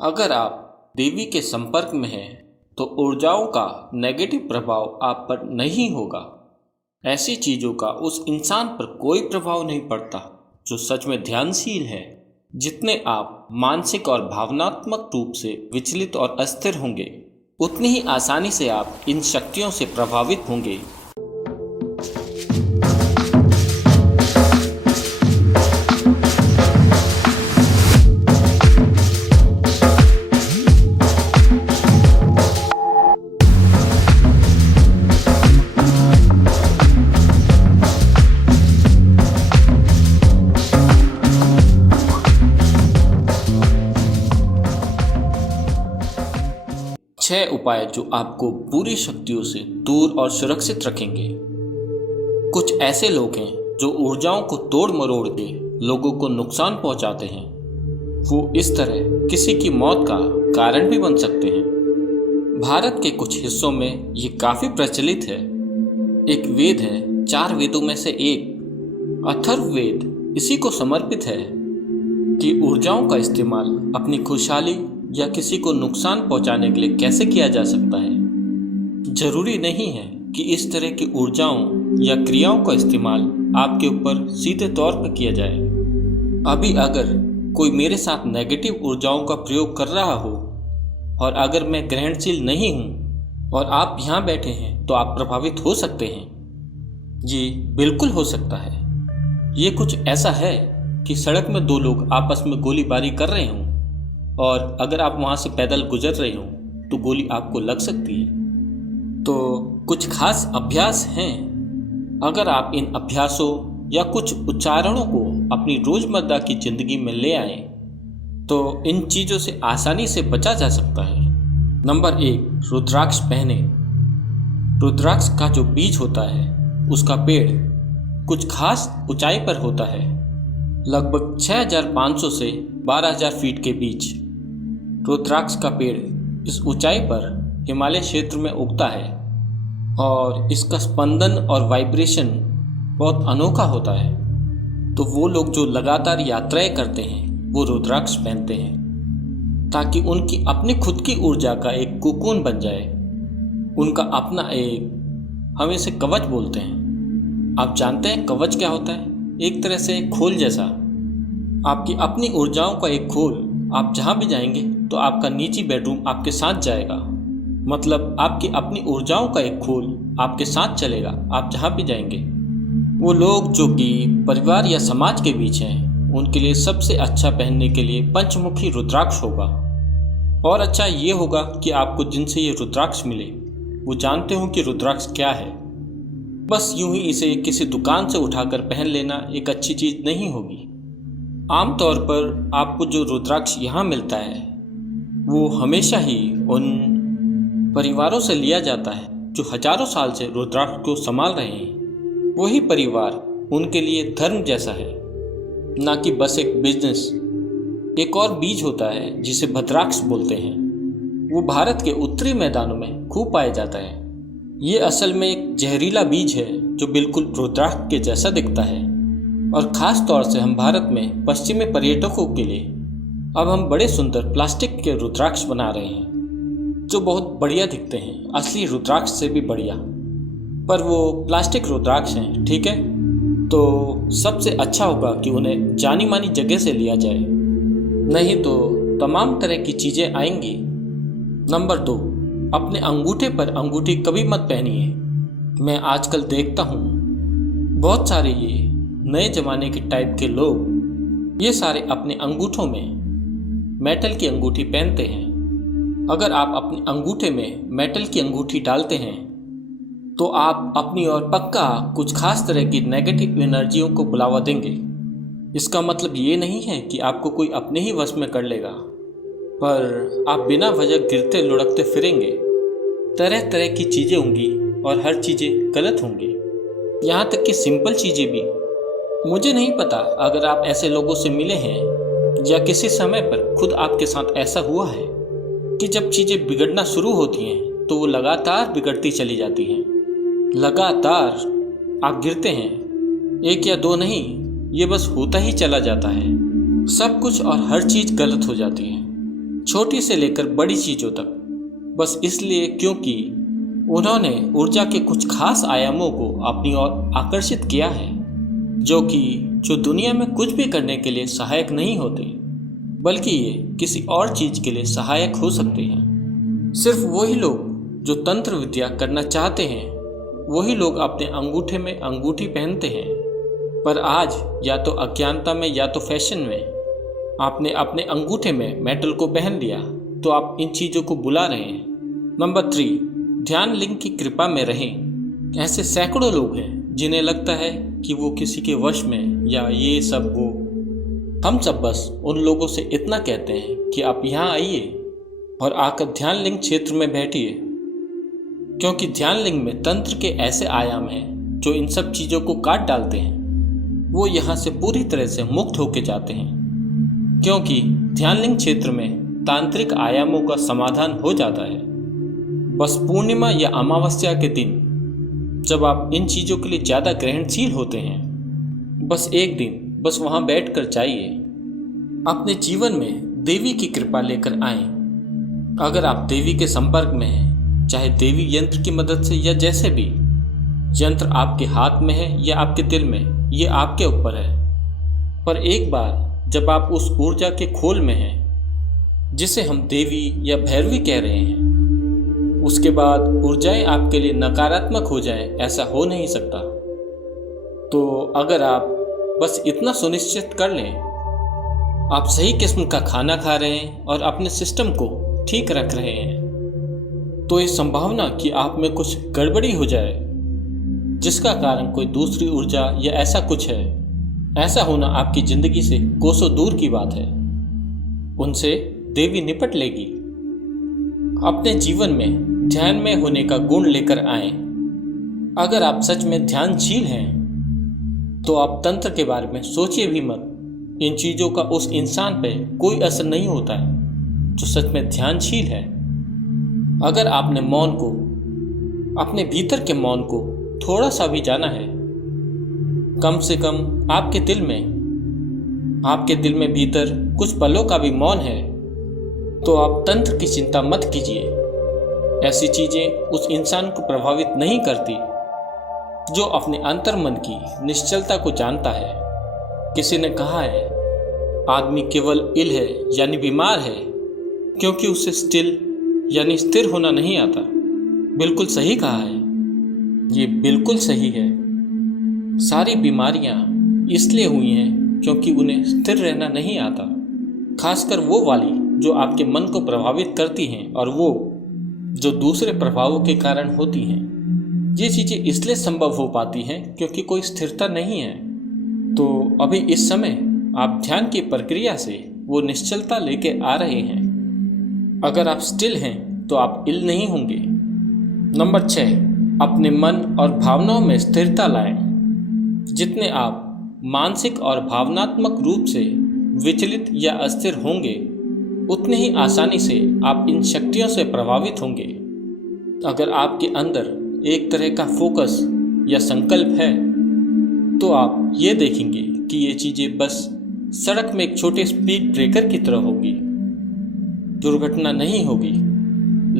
अगर आप देवी के संपर्क में हैं तो ऊर्जाओं का नेगेटिव प्रभाव आप पर नहीं होगा। ऐसी चीज़ों का उस इंसान पर कोई प्रभाव नहीं पड़ता जो सच में ध्यानशील है। जितने आप मानसिक और भावनात्मक रूप से विचलित और अस्थिर होंगे, उतनी ही आसानी से आप इन शक्तियों से प्रभावित होंगे। 6 उपाय जो आपको बुरी शक्तियों से दूर और सुरक्षित रखेंगे। कुछ ऐसे लोग हैं जो ऊर्जाओं को तोड़ मरोड़ के लोगों को नुकसान पहुंचाते हैं। वो इस तरह किसी की मौत का कारण भी बन सकते हैं। भारत के कुछ हिस्सों में ये काफी प्रचलित है। एक वेद है 4 वेदों में से एक, अथर्ववेद, इसी को समर्पित है कि ऊर्जाओं का इस्तेमाल अपनी खुशहाली या किसी को नुकसान पहुंचाने के लिए कैसे किया जा सकता है। जरूरी नहीं है कि इस तरह की ऊर्जाओं या क्रियाओं का इस्तेमाल आपके ऊपर सीधे तौर पर किया जाए। अभी अगर कोई मेरे साथ नेगेटिव ऊर्जाओं का प्रयोग कर रहा हो और अगर मैं ग्रहणशील नहीं हूं और आप यहाँ बैठे हैं तो आप प्रभावित हो सकते हैं। ये बिल्कुल हो सकता है। ये कुछ ऐसा है कि सड़क में 2 लोग आपस में गोलीबारी कर रहे हों और अगर आप वहां से पैदल गुजर रहे हो तो गोली आपको लग सकती है। तो कुछ खास अभ्यास हैं। अगर आप इन अभ्यासों या कुछ उच्चारणों को अपनी रोजमर्रा की जिंदगी में ले आए तो इन चीजों से आसानी से बचा जा सकता है। नंबर 1, रुद्राक्ष पहने। रुद्राक्ष का जो बीज होता है उसका पेड़ कुछ खास ऊंचाई पर होता है, लगभग 6500 से 12000 फीट के बीच। रुद्राक्ष का पेड़ इस ऊंचाई पर हिमालय क्षेत्र में उगता है और इसका स्पंदन और वाइब्रेशन बहुत अनोखा होता है। तो वो लोग जो लगातार यात्राएं करते हैं वो रुद्राक्ष पहनते हैं ताकि उनकी अपनी खुद की ऊर्जा का एक कोकून बन जाए, उनका अपना एक, हम इसे कवच बोलते हैं। आप जानते हैं कवच क्या होता है? एक तरह से खोल जैसा, आपकी अपनी ऊर्जाओं का एक खोल। आप जहां भी जाएंगे तो आपका निजी बेडरूम आपके साथ जाएगा, मतलब आपकी अपनी ऊर्जाओं का एक खोल आपके साथ चलेगा आप जहां भी जाएंगे। वो लोग जो कि परिवार या समाज के बीच हैं उनके लिए सबसे अच्छा पहनने के लिए पंचमुखी रुद्राक्ष होगा। और अच्छा ये होगा कि आपको जिनसे ये रुद्राक्ष मिले वो जानते हो कि रुद्राक्ष क्या है। बस यूं ही इसे किसी दुकान से उठाकर पहन लेना एक अच्छी चीज नहीं होगी। आमतौर पर आपको जो रुद्राक्ष यहाँ मिलता है वो हमेशा ही उन परिवारों से लिया जाता है जो हजारों साल से रुद्राक्ष को संभाल रहे हैं। वही परिवार उनके लिए धर्म जैसा है, ना कि बस एक बिजनेस। एक और बीज होता है जिसे भद्राक्ष बोलते हैं। वो भारत के उत्तरी मैदानों में खूब पाया जाता है। ये असल में एक जहरीला बीज है जो बिल्कुल रुद्राक्ष के जैसा दिखता है और ख़ास तौर से हम भारत में पश्चिमी पर्यटकों के लिए अब हम बड़े सुंदर प्लास्टिक के रुद्राक्ष बना रहे हैं जो बहुत बढ़िया दिखते हैं, असली रुद्राक्ष से भी बढ़िया। पर वो प्लास्टिक रुद्राक्ष हैं, ठीक है? तो सबसे अच्छा होगा कि उन्हें जानी मानी जगह से लिया जाए, नहीं तो तमाम तरह की चीज़ें आएंगी। नंबर 2, अपने अंगूठे पर अंगूठी कभी मत पहनिए। मैं आजकल देखता हूँ बहुत सारे ये नए जमाने के टाइप के लोग ये सारे अपने अंगूठों में मेटल की अंगूठी पहनते हैं। अगर आप अपने अंगूठे में मेटल की अंगूठी डालते हैं तो आप अपनी ओर पक्का कुछ खास तरह की नेगेटिव एनर्जियों को बुलावा देंगे। इसका मतलब ये नहीं है कि आपको कोई अपने ही वश में कर लेगा, पर आप बिना वजह गिरते लुढ़कते फिरेंगे। तरह तरह की चीज़ें होंगी और हर चीज़ें गलत होंगी, यहाँ तक कि सिंपल चीज़ें भी। मुझे नहीं पता अगर आप ऐसे लोगों से मिले हैं या किसी समय पर खुद आपके साथ ऐसा हुआ है कि जब चीज़ें बिगड़ना शुरू होती हैं तो वो लगातार बिगड़ती चली जाती हैं। लगातार आप गिरते हैं, 1 या 2 नहीं, ये बस होता ही चला जाता है। सब कुछ और हर चीज़ गलत हो जाती है। छोटी से लेकर बड़ी चीज़ों तक, बस इसलिए क्योंकि उन्होंने ऊर्जा के कुछ खास आयामों को अपनी ओर आकर्षित किया है, जो दुनिया में कुछ भी करने के लिए सहायक नहीं होते, बल्कि ये किसी और चीज़ के लिए सहायक हो सकते हैं। सिर्फ वही लोग जो तंत्र विद्या करना चाहते हैं, वही लोग अपने अंगूठे में अंगूठी पहनते हैं। पर आज या तो अज्ञानता में या तो फैशन में आपने अपने अंगूठे में मेटल को पहन लिया, तो आप इन चीज़ों को बुला रहे हैं। नंबर 3, ध्यान लिंग की कृपा में रहें। ऐसे सैकड़ों लोग हैं जिन्हें लगता है कि वो किसी के वश में या ये सब वो। हम सब बस उन लोगों से इतना कहते हैं कि आप यहाँ आइए और आकर ध्यान लिंग क्षेत्र में बैठिए, क्योंकि ध्यान लिंग में तंत्र के ऐसे आयाम हैं जो इन सब चीज़ों को काट डालते हैं। वो यहाँ से पूरी तरह से मुक्त होके जाते हैं, क्योंकि ध्यान लिंग क्षेत्र में तांत्रिक आयामों का समाधान हो जाता है। बस पूर्णिमा या अमावस्या के दिन जब आप इन चीज़ों के लिए ज़्यादा ग्रहणशील होते हैं, बस एक दिन बस वहाँ बैठ कर जाइए। अपने जीवन में देवी की कृपा लेकर आएं। अगर आप देवी के संपर्क में हैं, चाहे देवी यंत्र की मदद से या जैसे भी, यंत्र आपके हाथ में है या आपके दिल में, ये आपके ऊपर है। पर एक बार जब आप उस ऊर्जा के खोल में हैं, जिसे हम देवी या भैरवी कह रहे हैं, उसके बाद ऊर्जाएं आपके लिए नकारात्मक हो जाएं, ऐसा हो नहीं सकता। तो अगर आप बस इतना सुनिश्चित कर लें, आप सही किस्म का खाना खा रहे हैं और अपने सिस्टम को ठीक रख रहे हैं, तो इस संभावना कि आप में कुछ गड़बड़ी हो जाए, जिसका कारण कोई दूसरी ऊर्जा या ऐसा कुछ है, ऐसा होना आपकी जिंदगी से कोसों दूर की बात है। उनसे देवी निपट लेगी। अपने जीवन में ध्यान में होने का गुण लेकर आएं। अगर आप सच में ध्यानशील हैं, तो आप तंत्र के बारे में सोचिए भी मत। इन चीज़ों का उस इंसान पे कोई असर नहीं होता है जो सच में ध्यानशील है। अगर आपने मौन को, अपने भीतर के मौन को थोड़ा सा भी जाना है, कम से कम आपके दिल में भीतर कुछ पलों का भी मौन है, तो आप तंत्र की चिंता मत कीजिए। ऐसी चीजें उस इंसान को प्रभावित नहीं करती जो अपने अंतर्मन की निश्चलता को जानता है। किसी ने कहा है, आदमी केवल इल है यानी बीमार है, क्योंकि उसे स्टिल यानी स्थिर होना नहीं आता। बिल्कुल सही कहा है, ये बिल्कुल सही है। सारी बीमारियां इसलिए हुई हैं क्योंकि उन्हें स्थिर रहना नहीं आता, खासकर वो वाली जो आपके मन को प्रभावित करती हैं और वो जो दूसरे प्रभावों के कारण होती हैं। ये चीज़ें इसलिए संभव हो पाती हैं क्योंकि कोई स्थिरता नहीं है। तो अभी इस समय आप ध्यान की प्रक्रिया से वो निश्चलता लेके आ रहे हैं। अगर आप स्टिल हैं तो आप इल नहीं होंगे। नंबर 6, अपने मन और भावनाओं में स्थिरता लाएं। जितने आप मानसिक और भावनात्मक रूप से विचलित या अस्थिर होंगे, उतने ही आसानी से आप इन शक्तियों से प्रभावित होंगे। अगर आपके अंदर एक तरह का फोकस या संकल्प है, तो आप ये देखेंगे कि ये चीज़ें बस सड़क में एक छोटे स्पीड ब्रेकर की तरह होगी, दुर्घटना नहीं होगी।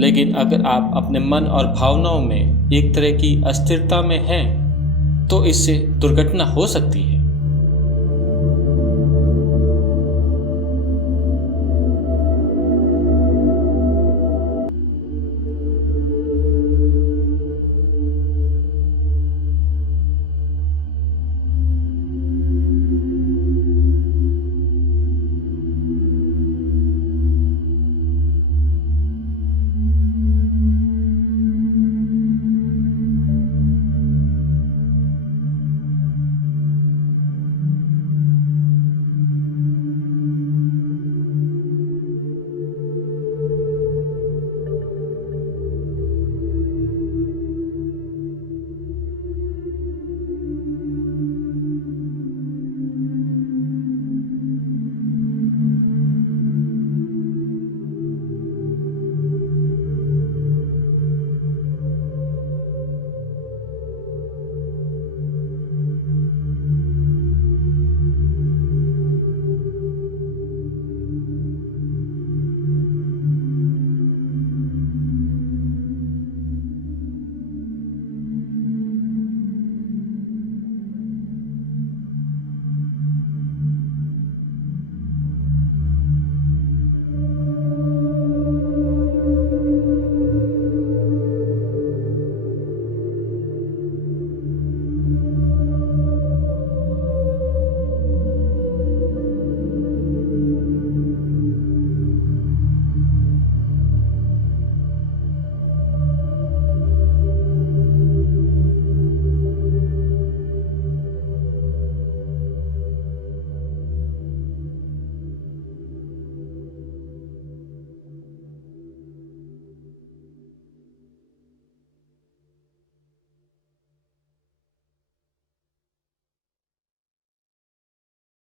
लेकिन अगर आप अपने मन और भावनाओं में एक तरह की अस्थिरता में हैं, तो इससे दुर्घटना हो सकती है।